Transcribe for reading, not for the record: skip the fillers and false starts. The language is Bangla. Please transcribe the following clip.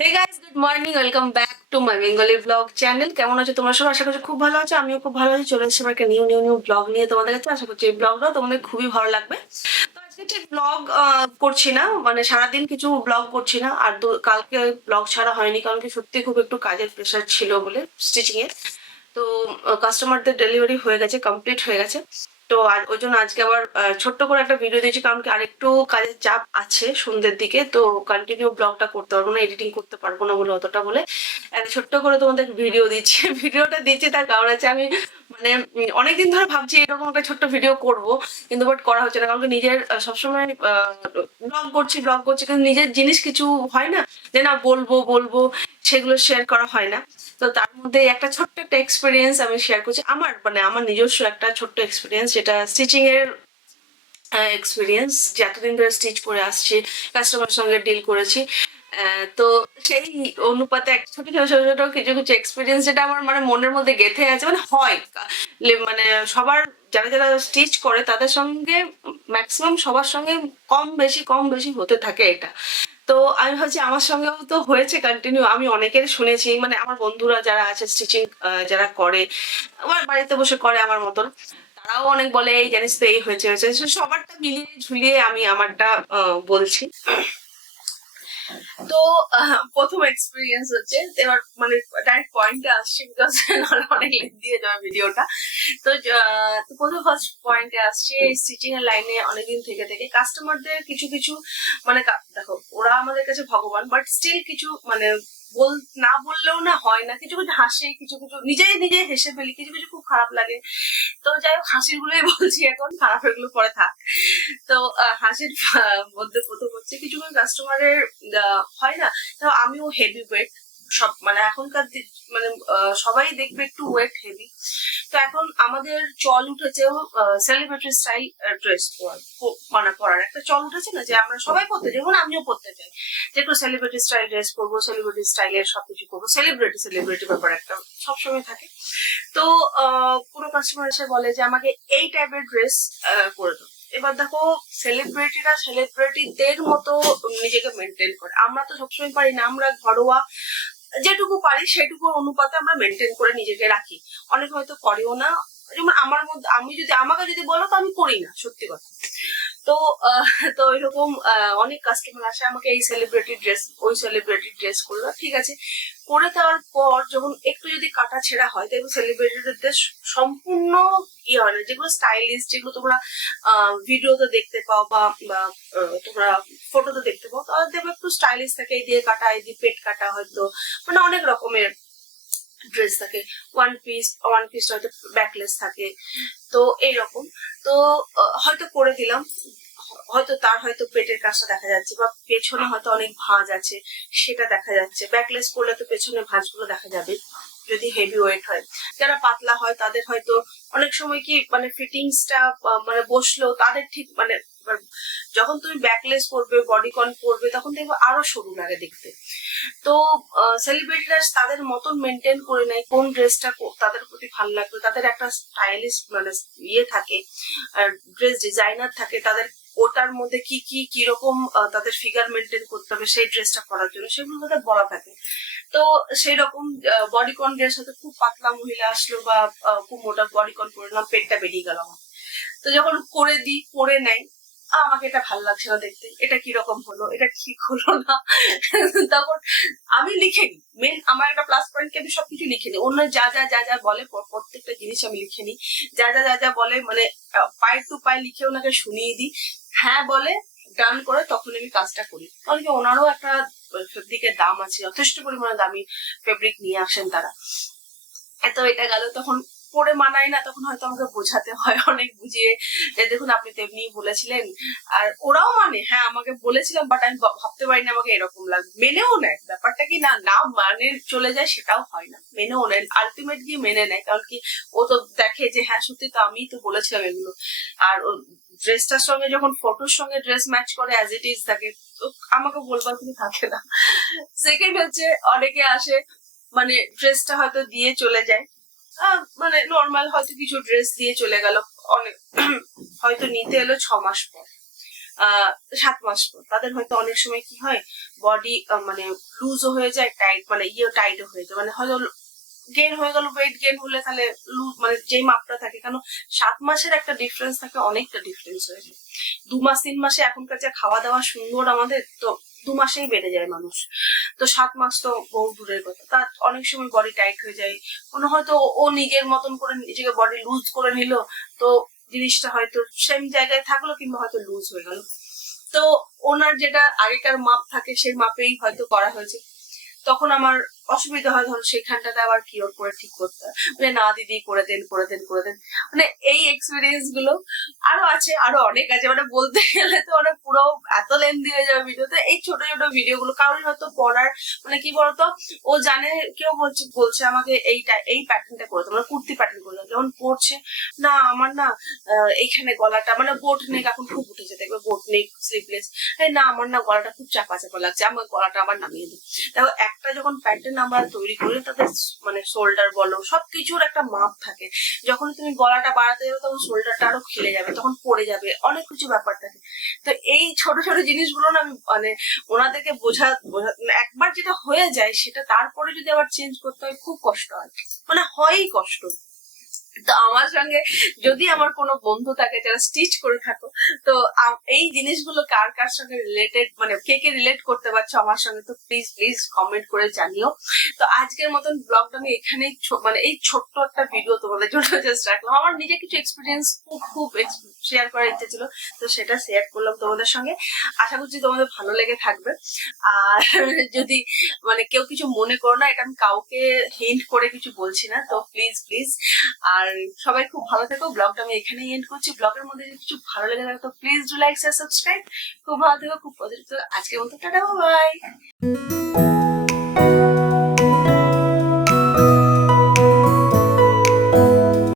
Hey guys, good morning, welcome back to my Bengali blog channel. কেমন আছো তোমরা সব? আশা করছি খুব ভালো আছো। আমিও খুব ভালো আছি। চলে এসেছি আমার একটা নিউ ব্লগ নিয়ে তোমাদের কাছে। আশা করছি এই ব্লগটাও তোমাদের খুবই ভালো লাগবে। তো আজকে ঠিক ব্লগ করছি না, মানে সারাদিন কিছু ব্লগ করছি না। আর কালকে ব্লগ ছাড়া হয়নি, কারণ কি সত্যি খুব একটু কাজের প্রেশার ছিল বলে স্টিচিং এর। তো কাস্টমারদের ডেলিভারি হয়ে গেছে, কমপ্লিট হয়ে গেছে। তো আর ওই জন্য আজকে আবার ছোট্ট করে একটা ভিডিও দিয়েছি, কারণ কি আরেকটু কাজের চাপ আছে সন্ধ্যের দিকে। তো কন্টিনিউ ব্লগটা করতে পারবো না, এডিটিং করতে পারবো না বলে অতটা বলে একটা ছোট্ট করে তোমাদের ভিডিও দিচ্ছি। ভিডিওটা দিচ্ছি তার কারণ আছে, আমি মানে অনেকদিন ধরে ভাবছি এরকম একটা ছোট্ট ভিডিও করব, কিন্তু বাট করা হচ্ছে না। কারণ কি নিজের সবসময় ব্লগ করছি কিন্তু নিজের জিনিস কিছু হয় না, যে না বলবো বলবো, সেগুলো শেয়ার করা হয় না। তো তার মধ্যে একটা ছোট্ট একটা এক্সপিরিয়েন্স আমি শেয়ার করছি, আমার নিজস্ব একটা ছোট্ট এক্সপিরিয়েন্স, যেটা স্টিচিং এর এক্সপিরিয়েন্স। যে এতদিন ধরে স্টিচ করে আসছি, কাস্টমারের সঙ্গে ডিল করেছি। তো সেই অনুপাতে এক ছোট ছোট ছোট ছোট কিছু কিছু এক্সপিরিয়েন্স, যেটা আমার মানে মনের মধ্যে গেঁথে আছে, মানে হয় মানে সবার, যারা যারা স্টিচ করে তাদের সঙ্গে ম্যাক্সিমাম সবার সঙ্গে কম বেশি হতে থাকে এটা। তো আমি ভাবছি আমার সঙ্গেও তো হয়েছে কন্টিনিউ। আমি অনেকের শুনেছি, মানে আমার বন্ধুরা যারা আছে স্টিচিং যারা করে, আমার বাড়িতে বসে করে আমার মতন, তারাও অনেক বলে এই জানিস তো এই হয়েছে। So, সবারটা মিলিয়ে ঝুলিয়ে আমি আমারটা বলছি। তো প্রথম এক্সপিরিয়েন্স হচ্ছে, এবার মানে ডাইরেক্ট পয়েন্টে আসছি, বিকজ অনেক লেন্থি হয়ে যাবে ভিডিওটা। তো তো প্রথম ফার্স্ট পয়েন্টে আসছে, স্টিচিং এর লাইনে অনেকদিন থেকে থেকে কাস্টমারদের কিছু কিছু মানে দেখো, ওরা আমাদের কাছে ভগবান, বাট স্টিল কিছু মানে না বললেও না হয় না, কিছু কিছু হাসি, কিছু কিছু নিজে হেসে ফেলি, কিছু কিছু খুব খারাপ লাগে। তো যাই হোক, হাসির গুলোই বলছি এখন, খারাপের গুলো পরে থাক। তো হাসির মধ্যে প্রথম হচ্ছে, কিছু কাস্টমারের হয় না, তো আমিও হেভি ওয়েট, সব মানে এখনকার মানে সবাই দেখবে একটু ওয়েট হেভি। তো এখন আমাদের চল উঠেছে সেলিব্রিটি স্টাইল ড্রেস মানে পরার একটা চল উঠেছে না, যে আমরা সবাই পড়তে, যেমন আমিও পড়তে চাই, যে একটু সেলিব্রিটি স্টাইল ড্রেস করবো, সেলিব্রিটি স্টাইলের সবকিছু করবো, সেলিব্রিটি ব্যাপার একটা সবসময় থাকে। তো কোনো কাস্টমার এসে বলে যে আমাকে এই টাইপের ড্রেস করে দাও। এবার দেখো, সেলিব্রিটিদের মতো নিজেকে মেনটেন করে, আমরা তো সবসময় পারি না। আমরা ঘরোয়া যেটুকু পারি সেটুকুর অনুপাতে আমরা মেনটেন করে নিজেকে রাখি। অনেক হয়তো করেও না, যেমন আমার মধ্যে, আমাকে যদি বলো তো আমি করি না, সত্যি কথা। তো তো এরকম অনেক কাস্টমার আসে, আমাকে এই সেলিব্রিটি ড্রেস, ওই সেলিব্রিটি ড্রেস করলো, ঠিক আছে। করে দেওয়ার পর যখন একটু যদি কাটা ছেঁড়া হয়, দেখবে সেলিব্রিটিদের সম্পূর্ণ ইয়ে হয় না। যেগুলো স্টাইলিশ, যেগুলো তোমরা ভিডিওতে দেখতে পাও বা তোমরা ফটোতে দেখতে পাও, তাহলে দেখবে একটু স্টাইলিশ থাকে, এই দিয়ে কাটা, এই দিয়ে পেট কাটা, হয়তো মানে অনেক রকমের ড্রেস থাকে। ওয়ান পিস হয়তো ব্যাকলেস থাকে, তো এইরকম। তো হয়তো করে দিলাম, হয়তো তার হয়তো পেটের কাজটা দেখা যাচ্ছে, বা পেছনে হয়তো অনেক ভাঁজ আছে সেটা দেখা যাচ্ছে। ব্যাকলেস করলে তো পেছনে ভাঁজগুলো দেখা যাবে যদি হেভি ওয়েট হয়। যারা পাতলা হয় তাদের হয়তো অনেক সময় কি মানে ফিটিংসটা মানে বসলেও তাদের ঠিক মানে, যখন তুমি ব্যাকলেস পরবে, বডিকন পরবে, তখন দেখবে আরো সরু লাগে দেখতে। তো সেলিব্রিটিরা তাদের মতন মেনটেন করে নেয় কোন ড্রেসটা তাদের প্রতি ভালো লাগবে। তাদের একটা স্টাইলিশ মানে ইয়ে থাকে, ড্রেস ডিজাইনার থাকে, তাদের ওটার মধ্যে কি কিরকম তাদের ফিগার মেনটেন করতে হবে সেই ড্রেসটা পরার জন্য, সেগুলো তাদের বলা থাকে। তো সেই রকম বডিকন ড্রেস হয়তো খুব পাতলা মহিলা আসলো, বা খুব মোটা বডিকন পরে নিলাম, পেটটা বেরিয়ে গেল আমার। তো যখন করে দিই, পরে নেয়, আমাকে এটা ভালো লাগছে না দেখতে, এটা কিরকম হলো, এটা ঠিক হলো না। তখন আমি লিখে নিই, মেন আমার একটা প্লাস পয়েন্ট কি, আমি সবকিছু লিখে নিই। অন্য যা বলে প্রত্যেকটা জিনিস আমি লিখে নিই। যা বলে মানে পাই টু পাই লিখে ওনাকে শুনিয়ে দিই। হ্যাঁ বলে, ডান করে, তখন আমি কাজটা করি। কারণ কি ওনারও একটা ফেব্রিকের দাম আছে, যথেষ্ট পরিমাণে দামি ফেব্রিক নিয়ে আসেন তারা। এত এটা গেল, তখন পরে মানায় না, তখন হয়তো আমাকে বোঝাতে হয় অনেক বুঝিয়ে, যে দেখুন আপনি তো এমনি বলেছিলেন। আর ওরাও মানে, হ্যাঁ আমাকে বলেছিলাম, বাট আমি ভাবতে পারিনি আমাকে এরকম লাগবে। মেনেও নেয় ব্যাপারটা, কি না না মানে চলে যায় সেটাও হয় না, মেনেও নেয়, আলটিমেটলি মেনে নেয়। কারণ কি ও তো দেখে যে হ্যাঁ সত্যি তো আমি তো বলেছিলাম এগুলো। আর ও ড্রেসটার সঙ্গে যখন ফটোর সঙ্গে ড্রেস ম্যাচ করে অ্যাজ ইট ইজ থাকে, তো আমাকে বলবার কিছু থাকে না। সেকেন্ড হচ্ছে, অনেকে আসে মানে ড্রেসটা হয়তো দিয়ে চলে যায়, মানে নর্মাল হয়তো কিছু ড্রেস দিয়ে চলে গেল, অনেক হয়তো নিতে এলো 6 মাস পর। 7 মাস পর তাদের হয়তো অনেক সময় কি হয় বডি মানে লুজও হয়ে যায়, টাইট মানে টাইটও হয়ে যায়, মানে হয়তো গেইন হয়ে গেল, ওয়েট গেইন হলে তাহলে লুজ মানে যেই মাপটা থাকে, কেন 7 মাসের একটা ডিফারেন্স থাকে, অনেকটা ডিফারেন্স হয়ে যায়। 2 মাস 3 মাসে এখনকার যা খাওয়া দাওয়া সুন্দর আমাদের, তো 2 মাসেই বেড়ে যায় মানুষ, তো 7 মাস তো বহু দূরের কথা। তার অনেক সময় বডি টাইট হয়ে যায়, মনে হয়তো ও নিজের মতন করে নিজেকে বডি লুজ করে নিল, তো জিনিসটা হয়তো সেম জায়গায় থাকলো কিংবা হয়তো লুজ হয়ে গেল। তো ওনার যেটা আগেকার মাপ থাকে সেই মাপেই হয়তো করা হয়েছে, তখন আমার অসুবিধা হয়, ধরো সেখানটাতে আবার কিওর করে ঠিক করতে হয়, মানে না দিদি করে দেন করে দেন করে দেন, মানে এই এক্সপিরিয়েন্স গুলো আরো আছে, আরো অনেক আছে, মানে বলতে গেলে তো মানে পুরো এত লেন্দি হয়ে যাবে ভিডিওতে। এই ছোট ছোট ভিডিও গুলো কারোর হয়তো পড়ার মানে কি বলতো, ও জানে কেউ বলছে আমাকে এই প্যাটার্নটা করে দাও, মানে কুর্তি প্যাটার্ন করে দাও, যেমন পড়ছে না আমার না এইখানে গলাটা মানে বোট নেক এখন খুব উঠেছে, দেখবে বোট নেক স্লিভলেস, না আমার না গলাটা খুব চাপা চাপা লাগছে, আমার গলাটা আবার নামিয়ে দিই। দেখো একটা যখন প্যাটার্ন আমরা তৈরি করি তাদের মানে শোল্ডার বলো সবকিছুর একটা মাপ থাকে, যখন তুমি গলাটা বাড়াতে যাবে তখন শোল্ডারটা আরো খেলে যাবে, তখন পড়ে যাবে, অনেক কিছু ব্যাপার থাকে। তো এই ছোট ছোট জিনিসগুলো না আমি মানে ওনাদেরকে বোঝা একবার যেটা হয়ে যায় সেটা তারপরে যদি আবার চেঞ্জ করতে হয় খুব কষ্ট হয়, মানে হয়ই কষ্ট। তো আমার সঙ্গে যদি আমার কোনো বন্ধু থাকে যারা স্টিচ করে থাকো, তো এই জিনিসগুলো কার কার সঙ্গে রিলেটেড, মানে কে কে রিলেট করতে পারছো আমার সঙ্গে, তো প্লিজ প্লিজ কমেন্ট করে জানিও। তো আজকের মতন ব্লগটা আমি এখানেই মানে এই ছোট্ট একটা ভিডিও তোমাদের জন্য জাস্ট রাখলাম, আমার নিজে কিছু এক্সপিরিয়েন্স খুব শেয়ার করার ইচ্ছে ছিল, তো সেটা শেয়ার করলাম তোমাদের সঙ্গে। আশা করছি তোমাদের ভালো লেগে থাকবে। আর যদি মানে কেউ কিছু মনে করো না, এটা আমি কাউকে হিন্ট করে কিছু বলছি না, তো প্লিজ প্লিজ। আর সবাই খুব ভালো থেকো, ব্লগটা আমি এখানেই এন্ড করছি। ব্লগের মধ্যে যদি কিছু ভালো লেগে থাকে তো please do like share subscribe. খুব ভালো থেকো, খুব পজিটিভ থেকো। আজকের মতো টাটা, বাই।